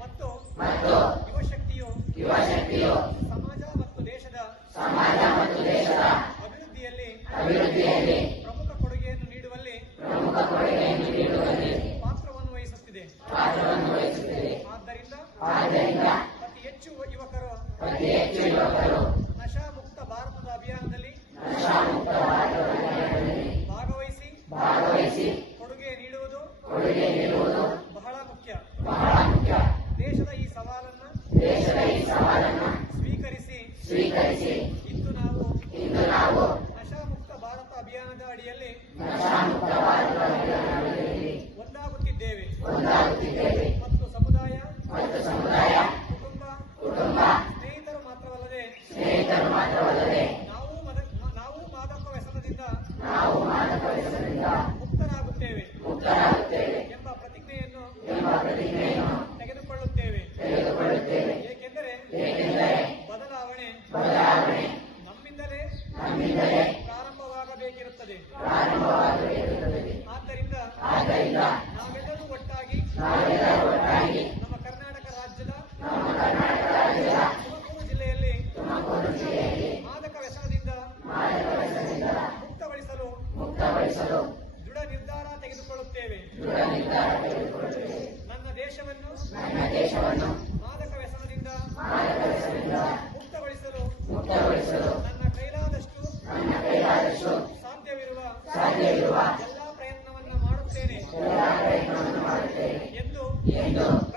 ಮತ್ತು ಯುವಶಕ್ತಿಯು ಸಮಾಜ ಮತ್ತು ದೇಶದ ಅಭಿವೃದ್ಧಿಯಲ್ಲಿ ಪ್ರಮುಖ ಕೊಡುಗೆಯನ್ನು ನೀಡುವಲ್ಲಿ ಪಾತ್ರವನ್ನು ವಹಿಸುತ್ತಿದೆ. ಆದ್ದರಿಂದ ಅತಿ ಹೆಚ್ಚು ಯುವಕರು ನಶಾ ಸವಾಲನ್ನು ಸ್ವೀಕರಿಸಿ. ಇಂದು ನಾವು ಇಂದು ನಾವು ನಶಾಮುಕ್ತ ಭಾರತ ಅಭಿಯಾನದ ಅಡಿಯಲ್ಲಿ ಒಂದಾಗುತ್ತಿದ್ದೇವೆ. ಮತ್ತು ಸಮುದಾಯ ಕುಟುಂಬ ಸ್ನೇಹಿತರು ಮಾತ್ರವಲ್ಲದೆ ಸ್ನೇಹಿತರು ಮದ- ನಾವು ಮಾದಕ ವ್ಯಸನದಿಂದ ಮುಕ್ತರಾಗುತ್ತೇವೆ ಎಂಬ ಪ್ರತಿಜ್ಞೆಯನ್ನು ತೆಗೆದುಕೊಳ್ಳುತ್ತೇವೆ ಏಕೆಂದರೆ ಬದಲಾವಣೆ ನಮ್ಮಿಂದಲೇ ಪ್ರಾರಂಭವಾಗಬೇಕಿರುತ್ತದೆ ಆದ್ದರಿಂದ ನಾವೆಲ್ಲರೂ ಒಟ್ಟಾಗಿ ನಮ್ಮ ಕರ್ನಾಟಕ ರಾಜ್ಯದ ತುಮಕೂರು ಜಿಲ್ಲೆಯಲ್ಲಿ ಮಾದಕ ವ್ಯಸನದಿಂದ ಮುಕ್ತಗೊಳಿಸಲು ದೃಢ ನಿರ್ಧಾರ ತೆಗೆದುಕೊಳ್ಳುತ್ತೇವೆ. Yendo.